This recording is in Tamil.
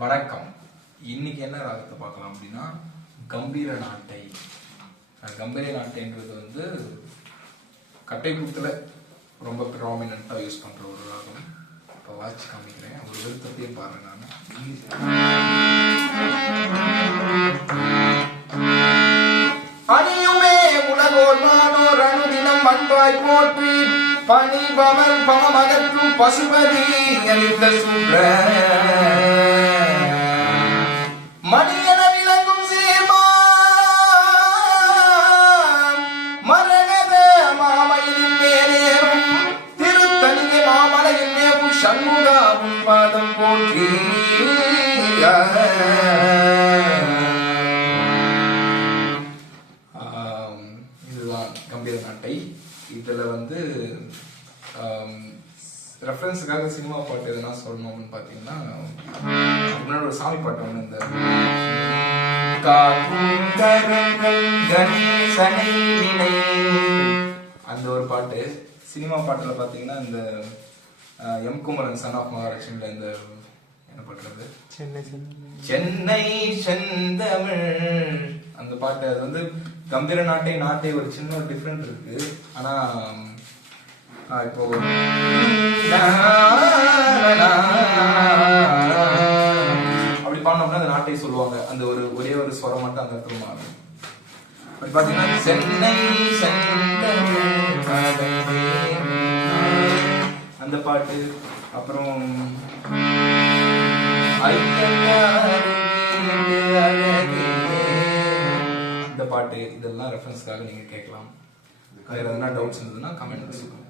வணக்கம். இன்னைக்கு என்ன ராகத்தை பார்க்கலாம் அப்படின்னா கம்பீர நாட்டை. கம்பீர நாட்டைன்றது வந்து கட்டைப்புத்தில் ரொம்ப ப்ராமினண்ட்டாக யூஸ் பண்ணுற ஒரு ராகம். இப்போ வாட்ச் காமிக்கிறேன். ஒரு விருத்தத்தையே பாருங்க நான். அணியுமே உலகோர் மானோர் அனுதினம் அன்பாய் போற்றி பணிபவர் பமமகற்றும் பசுபதி அளித்த சுப்ர மேவும் பாதம் போற்றி இதுதான் கம்பீர நாட்டை. இதில் வந்து ரெஃபரன்ஸுக்காக சினிமா பாட்டு எதனா சொல்லணும் அப்படின்னு பார்த்தீங்கன்னா முன்னாடி ஒரு சாமி பாட்டு ஒன்று இந்த அந்த ஒரு பாட்டு. சினிமா பாட்டில் பார்த்தீங்கன்னா இந்த எம் குமரன் சன் ஆஃப் மகாலட்சுமியில் இந்த என்ன பாட்டுறது சென்னை செந்தமிழ். அந்த பாட்டு அது வந்து கம்பீர நாட்டை நாட்டை ஒரு சின்ன டிஃப்ரெண்ட் இருக்கு. ஆனா ஆஹ், இப்போ அப்படி பாடினோம்னா அந்த நாட்டை சொல்லுவாங்க. அந்த ஒரு ஒரே ஒரு ஸ்வரம் மட்டும் அந்த இடத்துல மாறும். அப்படி பாத்தீங்கன்னா சென்னை செந்தமிழ். பாட்டு அப்புறம் இந்த பாட்டு இதெல்லாம் ரெஃபரன்ஸ்க்காக நீங்கள் கேட்கலாம். வேறு எதனா டவுட்ஸ் இருந்ததுன்னா கமெண்ட் சொல்லுங்க